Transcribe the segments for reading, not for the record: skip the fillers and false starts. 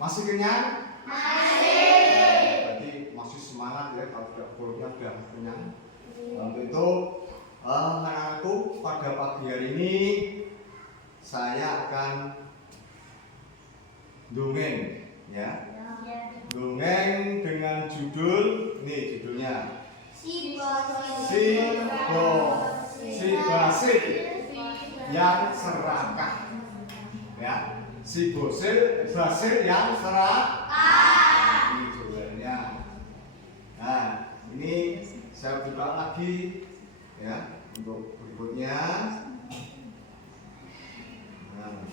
Masih kenyang? Masih. Berarti masih semangat ya kalau perutnya sudah kenyang. Untuk itu anak-anakku, pada pagi hari ini saya akan dongeng ya. Dongeng dengan judul, nih judulnya Si Basil yang serakah ya. Si Basil yang serakah. Ini judulnya. Nah, ini saya buka lagi ya untuk berikutnya. Nah,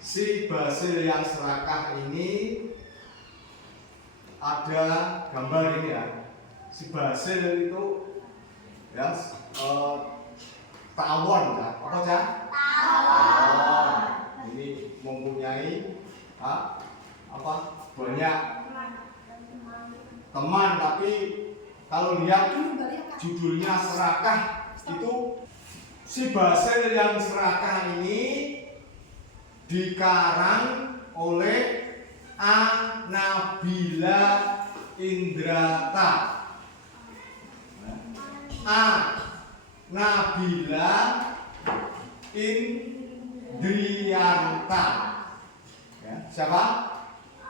si Basil yang serakah ini ada gambar ini ya. Si Basil itu ya tawon ya. Apa aja? Tawon. Ini mempunyai banyak teman, tapi kalau lihat judulnya serakah, itu si Basil yang serakah ini dikarang oleh A. Nabila Indrata. A. Nabila Indrianta. Ya, siapa?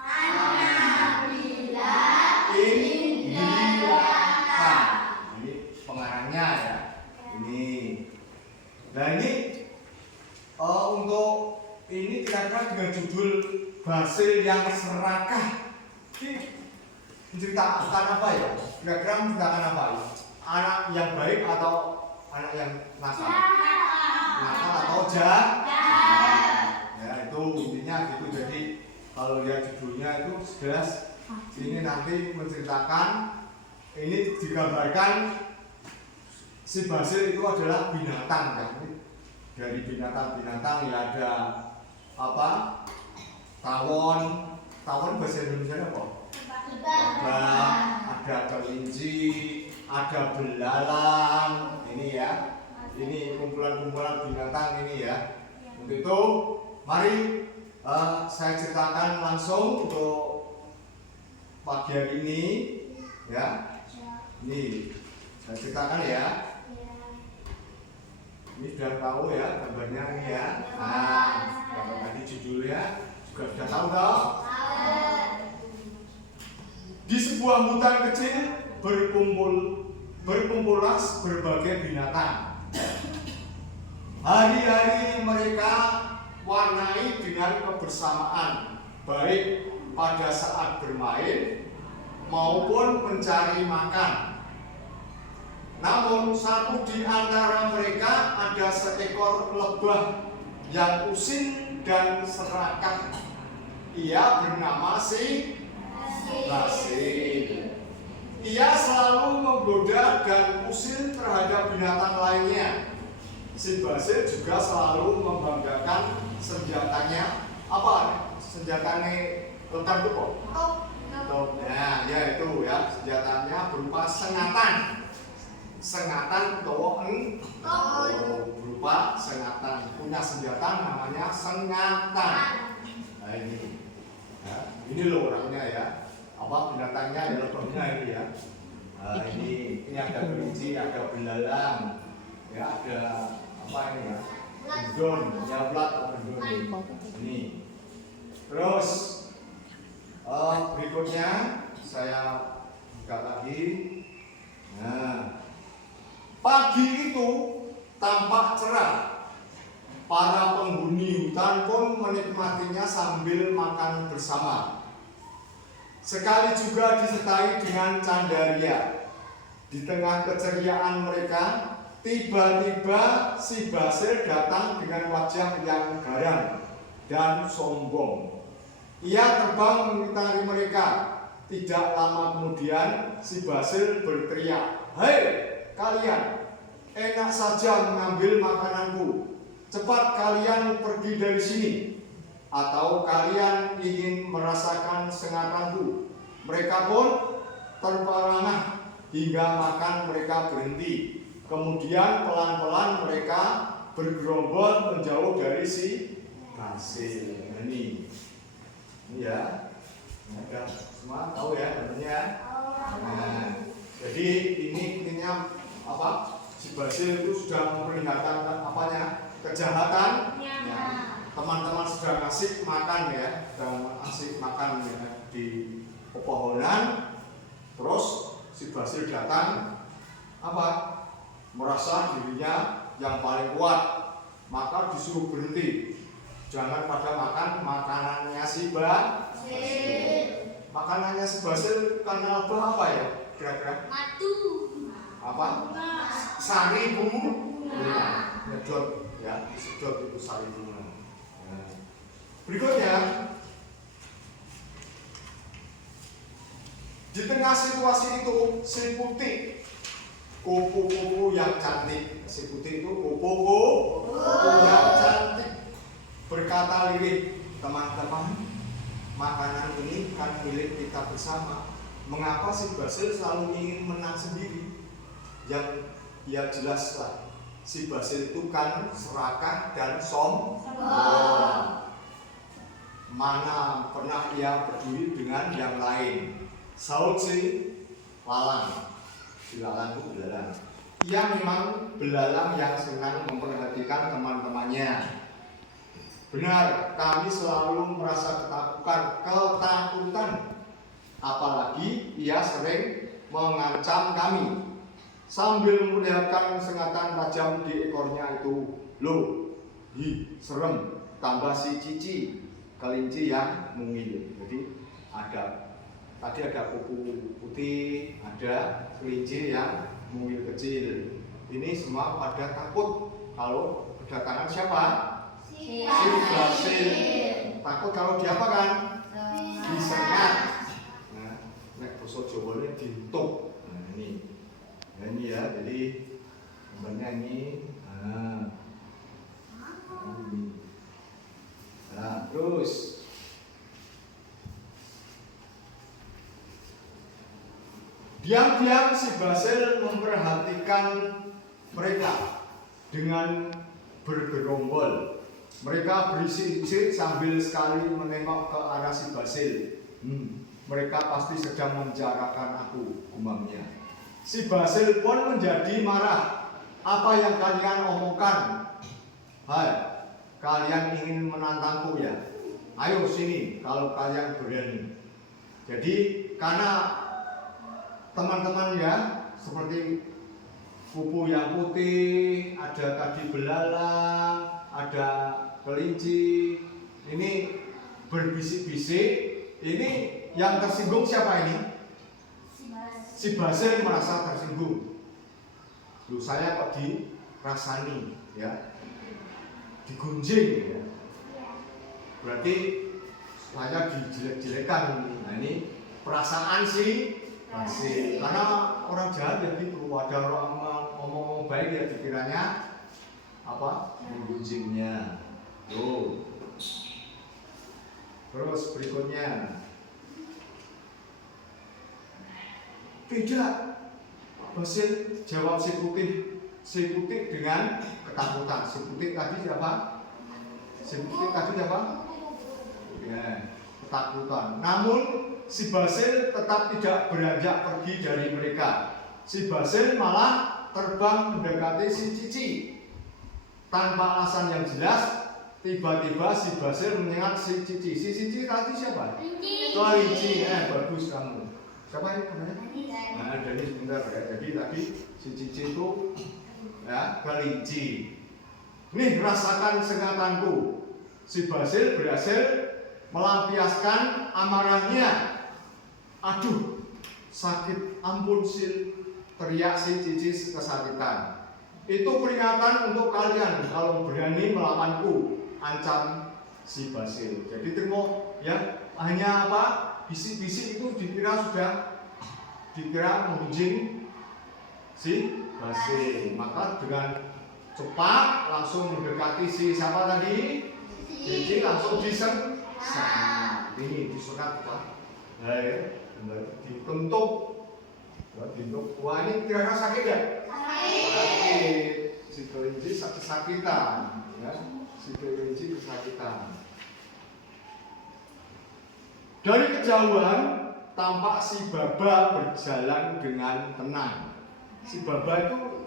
Nabila Indrianta. Ini pengarangnya ya. Ini. Nah ini untuk ini kira-kira dengan judul Basil yang serakah. Ini menceritakan apa ya? Kira-kira menceritakan apa? Anak yang baik atau anak yang nakal? Nakal atau jahat? Ya itu intinya gitu. Jadi kalau lihat judulnya itu jelas ini nanti menceritakan, ini digambarkan si Basil itu adalah binatang ya. Dari binatang-binatang ya ada apa? Tawon bahasa Indonesia apa? Ada kelinci, ada belalang, ini ya. Ini kumpulan-kumpulan binatang ini ya. Untuk itu, mari saya ceritakan langsung untuk pagi hari ini ya. Ini saya ceritakan ya. Ini sudah tahu ya gambarnya ini ya. Nah, gambar tadi judulnya juga sudah tahu toh? Di sebuah hutan kecil berkumpulah berbagai binatang. Hari-hari mereka warnai dengan kebersamaan, baik pada saat bermain maupun mencari makan. Namun satu di antara mereka ada seekor lebah yang usil dan serakah. Ia bernama si Basil. Ia selalu menggoda dan usil terhadap binatang lainnya. Si Basil juga selalu membanggakan senjatanya. Apa? Senjatanya lekan itu kok? Nah, ya itu ya, senjatanya berupa sengatan. Sengatan atau berupa sengatan. Punya senjata namanya sengatan. Nah ini ya, ini loh orangnya ya. Apa binatangnya ya, lebahnya ini ya. Nah, ini ada kelinci, ada belalang, ya ada apa ini ya? Gendon, nyablat atau gendon ini. Terus berikutnya saya buka lagi. Nah, pagi itu tampak cerah. Para penghuni hutan pun menikmatinya sambil makan bersama. Sekali juga disertai dengan candaria. Di tengah keceriaan mereka, tiba-tiba si Basil datang dengan wajah yang garang dan sombong. Ia terbang mengitari mereka. Tidak lama kemudian si Basil berteriak, "Hei kalian, enak saja mengambil makananku. Cepat kalian pergi dari sini. Atau kalian ingin merasakan sengatanku." Mereka pun terperangah hingga makan mereka berhenti. Kemudian pelan-pelan mereka bergerombol menjauh dari si Basil. Ini ya. sedang asik makan ya, sedang asik makan ya di pepohonan. Terus si Basil datang, apa? Merasa dirinya yang paling kuat, maka disuruh berhenti. Jangan pada makan makanannya si Basil. Makanannya si Basil karena apa ya? Kira-kira? Madu. Apa? Sari bunga. Nyedot ya, disedot itu sari bunga. Nah. Berikutnya, di tengah situasi itu si putih, kupu-kupu yang cantik. Si putih itu kupu-kupu yang cantik berkata lirik, teman-teman, makanan ini kan milik kita bersama. Mengapa si Basil selalu ingin menang sendiri? Yang ya jelaslah, si Basil itu kan serakah dan sombong. Mana pernah ia peduli dengan yang lain? Saud si lalang. Si lalang itu belalang. Ia memang belalang yang senang memperhatikan teman-temannya. Benar, kami selalu merasa ketakutan. Apalagi ia sering mengancam kami sambil memperlihatkan sengatan tajam di ekornya itu. Loh, serem. Tambah si Cici, kelinci yang mungil. Jadi tadi ada kupu putih, ada kelinci yang mungil kecil. Ini semua pada takut kalau kedatangan siapa? Si Basil. Takut kalau diapakan? Disengat. Nah, nek basa Jawane dintuk. Nah, ini ya, jadi gambarnya ini. Nah, terus diam-diam si Basil memperhatikan mereka dengan bergerombol. Mereka berisik-isik sambil sekali menengok ke arah si Basil. Mereka pasti sedang membicarakan aku, gumamnya. Si Basil pun menjadi marah. Apa yang kalian omongkan? Hai, kalian ingin menantangku ya? Ayo sini kalau kalian berani. Jadi karena teman-teman ya, seperti kupu yang putih, ada tadi belalang, ada kelinci, ini berbisik-bisik. Ini yang tersinggung siapa ini? Si Basil merasa tersinggung. Loh, saya kok dirasani ya, digunjing ya. Berarti saya dijelek-jelekan. Nah, ini perasaan si Basil. Karena orang jahat ya gitu, ada orang ngomong baik ya pikirannya apa? Menggunjingnya. Tuh. Terus berikutnya, tidak. Basil jawab si putih dengan ketakutan. Si putih tadi siapa? Ya, ketakutan. Namun si Basil tetap tidak beranjak pergi dari mereka. Si Basil malah terbang mendekati si Cici. Tanpa alasan yang jelas, tiba-tiba si Basil menyengat si Cici. Si Cici tadi siapa? Kelinci. Bagus kamu. Siapa ini namanya? Nah, jadi sebentar ya. Jadi tadi si Cici itu ya kelinci. Nih, rasakan sengatanku. Si Basil berhasil melampiaskan amarahnya. Aduh, sakit, ampun Sil, teriak si Cici kesakitan. Itu peringatan untuk kalian kalau berani melawanku, ancam si Basil. Jadi terima ya, hanya apa? Bisik-bisik itu dikira menggunjing si Basil. Maka dengan cepat langsung mendekati si siapa tadi? Cici langsung disengat. Ini disengat apa? Nah ya, dituntuk. Wah, ini kira-kira sakit ya? Sakit. Si kelinci sakit-sakitan. Ya, si kelinci kesakitan. Dari kejauhan tampak si Baba berjalan dengan tenang. Si Baba itu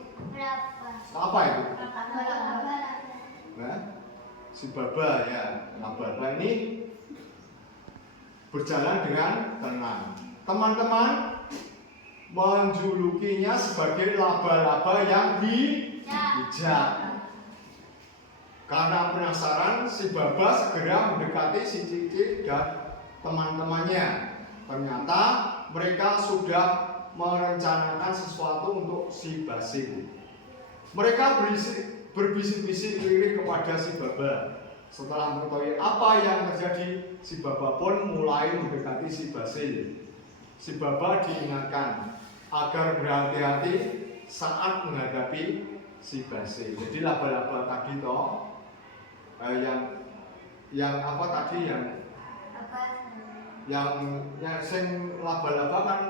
apa itu? Nah, si Baba ya. Nah, Baba ini berjalan dengan tenang. Teman-teman menjulukinya sebagai laba-laba yang bijak. Karena penasaran, si Baba segera mendekati si Cici dan teman-temannya. Ternyata mereka sudah merencanakan sesuatu untuk si Basil. Mereka berbisik-bisik lirik kepada si Baba. Setelah mengetahui apa yang terjadi, si Baba pun mulai mendekati si Basil. Si Baba diingatkan agar berhati-hati saat menghadapi si Basil. Jadi laba-laba tadi toh yang apa tadi yang sing laba-laba kan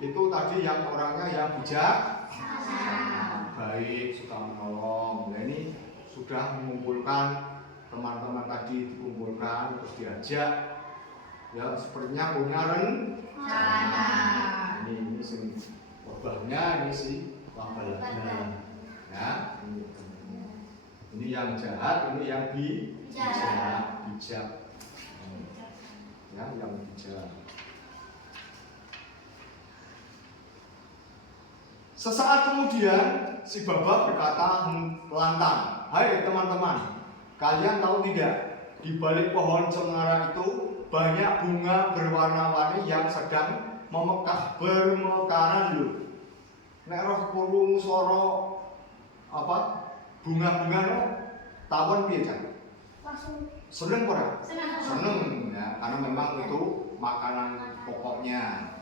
itu tadi yang orangnya yang bijak, baik, suka menolong. Nah ini sudah mengumpulkan teman-teman tadi, dikumpulkan terus diajak ya sepertinya punya rencana. Ini sing wabahnya, ini si laba-laba ya. Ini yang jahat, ini yang bijak. Ya, yang bijak. Sesaat kemudian si Baba berkata lantang, "Hai teman-teman, kalian tahu tidak, di balik pohon cemara itu banyak bunga berwarna-warni yang sedang bermekaran loh. Nek roh kurung soro apa? Bunga-bunga no, tawon piye Cak? Seneng ora? Seneng ya, karena memang itu makanan pokoknya.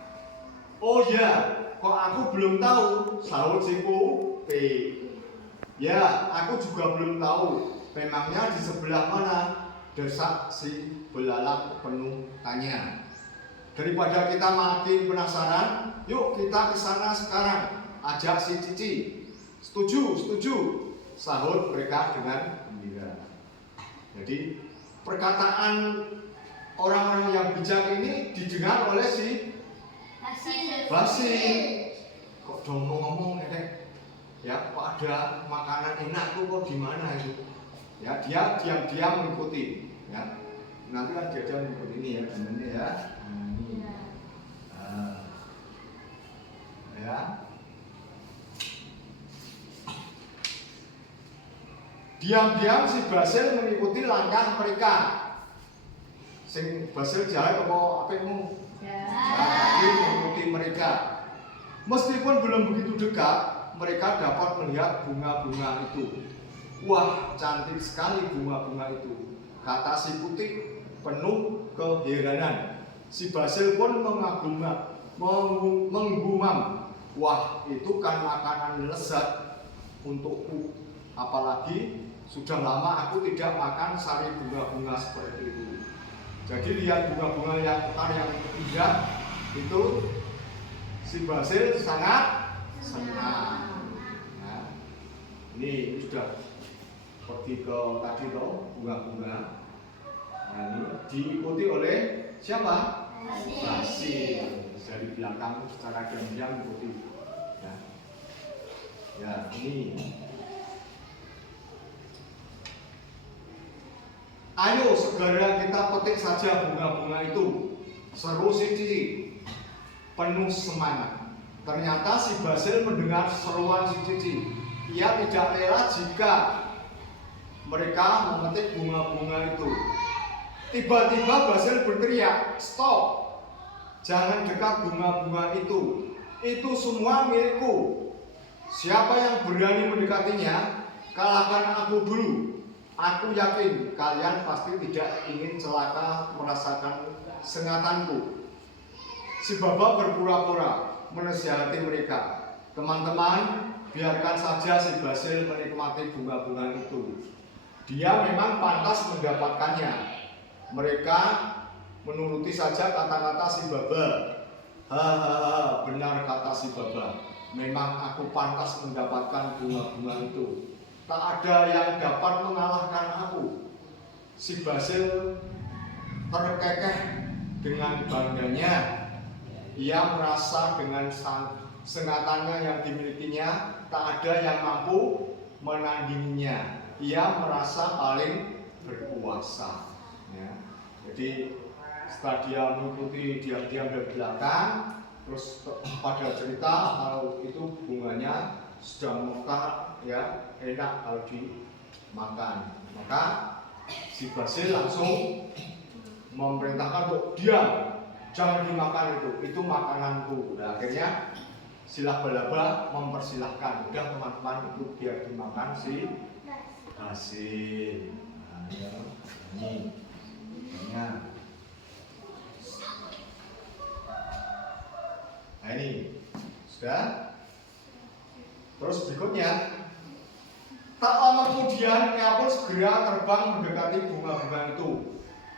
Oh ya, kok aku belum tahu, sahut si Pupi. Ya, aku juga belum tahu. Memangnya di sebelah mana? Desak si belalang penuh tanya. Daripada kita makin penasaran, yuk kita ke sana sekarang. Ajak si Cici. Setuju, setuju. Sahut mereka dengan gembira. Jadi perkataan orang-orang yang bijak ini didengar oleh si Basil. Kok dong ngomong nenek? Ya, kok ada makanan enak tuh kok di mana itu? Ya, dia diam-diam mengikuti. Ya, nanti kan dia mengikuti ini ya, temennya ya. Ini. Ya. Diam-diam si Basil mengikuti langkah mereka. Sing Basil jahat apa apemu? Jahat mengikuti mereka. Meskipun belum begitu dekat, mereka dapat melihat bunga-bunga itu. Wah, cantik sekali bunga-bunga itu, kata si Putih penuh keheranan. Si Basil pun menggumam. Wah, itu kan makanan lezat untukku. Apalagi sudah lama aku tidak makan sari bunga-bunga seperti itu. Jadi lihat bunga-bunga yang mekar yang indah itu si Basil sangat senang. Nah, ini sudah pergi ke tadi toh bunga-bunga. Nah, ini diikuti oleh siapa? Basil. Dari belakang secara diam-diam ikuti. Ya, ini. Ayo segera kita petik saja bunga-bunga itu, seru si Cici, penuh semangat. Ternyata si Basil mendengar seruan si Cici. Ia tidak rela jika mereka memetik bunga-bunga itu. Tiba-tiba Basil berteriak, "Stop! Jangan dekat bunga-bunga itu. Itu semua milikku. Siapa yang berani mendekatinya, kalahkan aku dulu. Aku yakin kalian pasti tidak ingin celaka merasakan sengatanku." Si Baba berpura-pura menasihati mereka. Teman-teman, biarkan saja si Basil menikmati bunga-bunga itu. Dia memang pantas mendapatkannya. Mereka menuruti saja kata-kata si Baba. Hahaha, benar kata si Baba. Memang aku pantas mendapatkan bunga-bunga itu. Tak ada yang dapat mengalahkan aku. Si Basil terkekeh dengan bangganya. Ia merasa dengan sengatannya yang dimilikinya tak ada yang mampu menandinginya. ia merasa paling berkuasa. Ya. Jadi setelah dia mengikuti diam-diam dari belakang, terus pada cerita kalau itu bunganya sudah mekar, ya enak kalau dimakan. Maka si Basil langsung memerintahkan untuk diam, jangan dimakan itu makananku. Nah, akhirnya si laba-laba mempersilahkan, udah teman-teman itu biar dimakan si Basil. Nah, ya, ini. Nah ini sudah. Terus berikutnya, tak lama kemudian ia pun segera terbang mendekati bunga-bunga itu.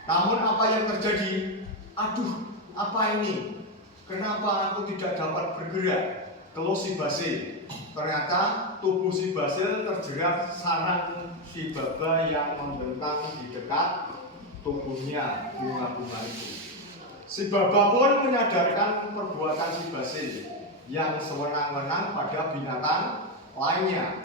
Namun apa yang terjadi? Aduh, apa ini? Kenapa aku tidak dapat bergerak? Keluh si Basil. Ternyata tubuh si Basil terjerat sarang si baba yang membentang di dekat tubuhnya bunga-bunga itu. Si baba pun menyadarkan perbuatan si Basil yang sewenang-wenang pada binatang lainnya.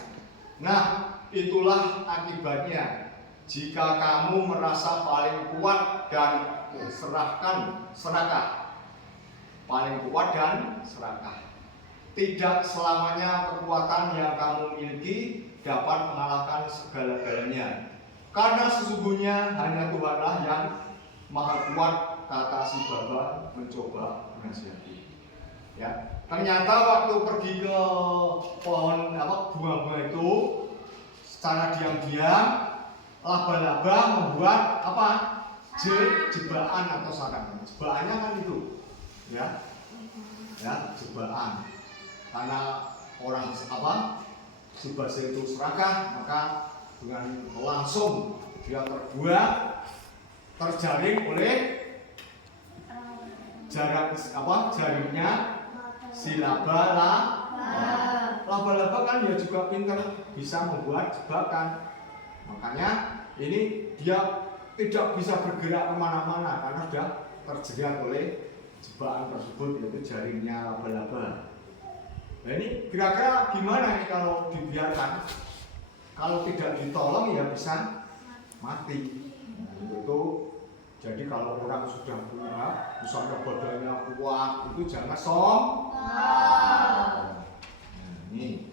Nah, itulah akibatnya jika kamu merasa paling kuat dan serakah. Paling kuat dan serakah. Tidak selamanya kekuatan yang kamu miliki dapat mengalahkan segala-galanya. Karena sesungguhnya hanya Tuhanlah yang maha kuat, kata si baba mencoba menasihati. Ya, ternyata waktu pergi ke pohon bunga-bunga itu, secara diam-diam laba-laba membuat jebakan atau sarang. Jebakannya kan itu, ya, jebakan. Karena orang si Basil itu serakah, maka dengan langsung dia terbuat, terjaring oleh jaringnya si laba-laba kan dia juga pintar bisa membuat jebakan. Makanya ini dia tidak bisa bergerak kemana-mana karena sudah terjerat oleh jebakan tersebut, yaitu jaringnya laba-laba. Nah ini kira-kira gimana ini kalau dibiarkan? Kalau tidak ditolong ya bisa mati. Nah, itu jadi kalau orang sudah punya, misalnya badannya kuat, itu jangan sombong. Nah, ini.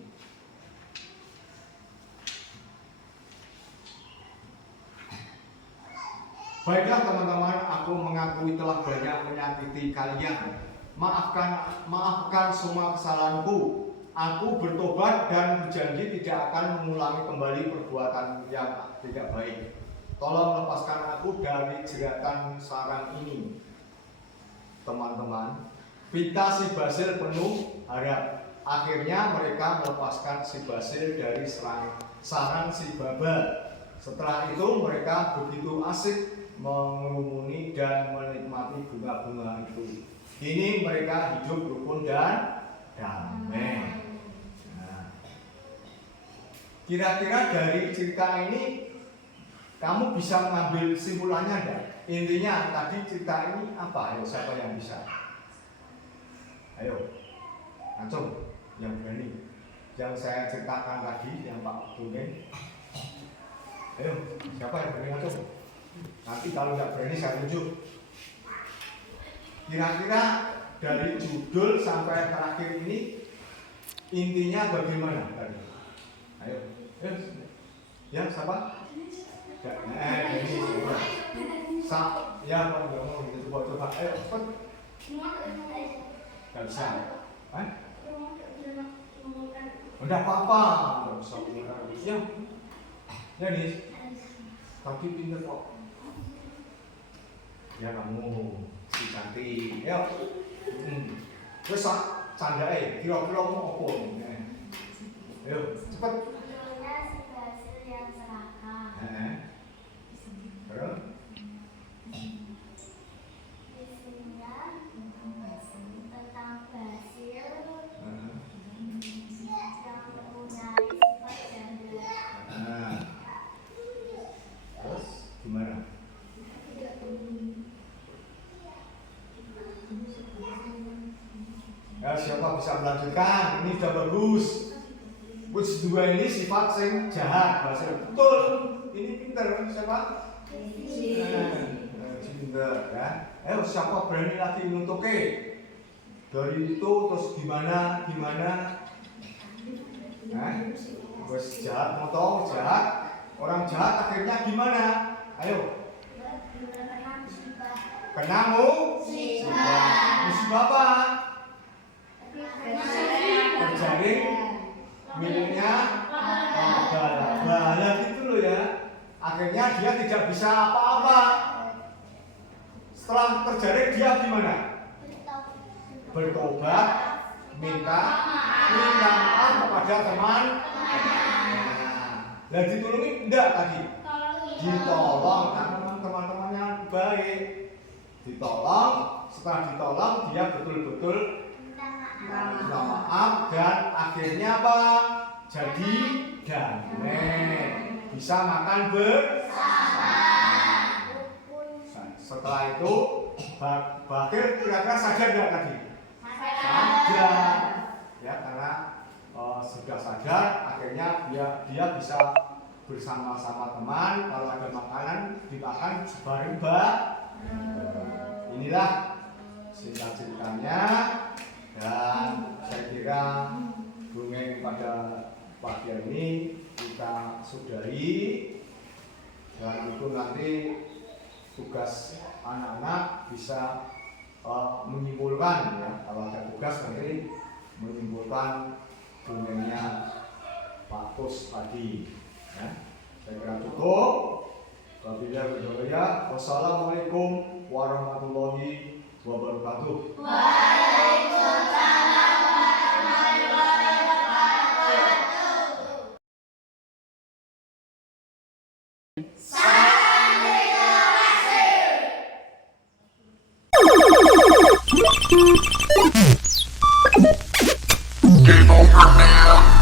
Baiklah teman-teman, aku mengakui telah banyak menyakiti kalian. Maafkan semua kesalahanku. Aku bertobat dan berjanji tidak akan mengulangi kembali perbuatan yang tidak baik. Tolong lepaskan aku dari jeratan sarang ini. Teman-teman, pinta si Basil penuh harap. Akhirnya mereka melepaskan si Basil dari sarang si baba. Setelah itu mereka begitu asik mengerumuni dan menikmati bunga-bunga itu. Kini mereka hidup rukun dan damai. Nah, kira-kira dari cerita ini kamu bisa mengambil simpulannya enggak? Intinya tadi cerita ini apa? Ayo, siapa yang bisa? Ayo, langsung yang berani. Yang saya ceritakan tadi, yang Pak Bunen. Ayo, siapa yang berani langsung? Nanti kalau nggak berani saya tunjuk. Kira-kira dari judul sampai terakhir ini intinya bagaimana tadi? Ayo, ya siapa? Ini ya Pak ngomong gitu, coba, ayo cepat. Gak bisa, udah apa-apa, nggak bisa ya nih, tapi pinter kok. Ya kamu si cantik, ayo. Terus candai, kira-kira mau apa? Ayo, cepat. Si Basil yang serakah. Terus? Isinya tentang Basil yang mempunyai sifat janda. Terus gimana? Ya, siapa bisa melanjutkan? Ini sudah bagus. Wis duweni sifat sing jahat, Basil. Betul. Ini pinter siapa? Pinter kan. Ayo siapa berani lagi nutuke? Dari itu terus gimana? Wis jahat motong, jahat. Orang jahat akhirnya gimana? Ayo. Kena musibah apa? Terjaring miliknya bala gitu loh ya. Akhirnya dia tidak bisa apa-apa. Setelah terjaring dia gimana? Bertobat, minta maaf kepada teman. Nah, ditolongin enggak tadi? Ditolong karena teman-temannya baik. Ditolong, setelah ditolong dia betul-betul minta maaf dan akhirnya apa? Jadi damai, bisa makan bersama. Setelah itu Bakir kira-kira sadar nggak tadi? Sadar, ya karena sudah sadar, akhirnya dia bisa bersama-sama teman. Kalau ada makanan dimakan sebareng inilah singkat ceritanya. Dan saya kira dongeng pada pagi ini kita sudahi, dan itu nanti tugas anak-anak bisa menyimpulkan ya. Kalau ada tugas nanti menyimpulkan dongengnya Pak Tus tadi ya. Saya kira cukup. Wassalamualaikum warahmatullahi wabarakatuh. Waalaikumsalam warahmatullahi wabarakatuh. Salam generasi. Game over now.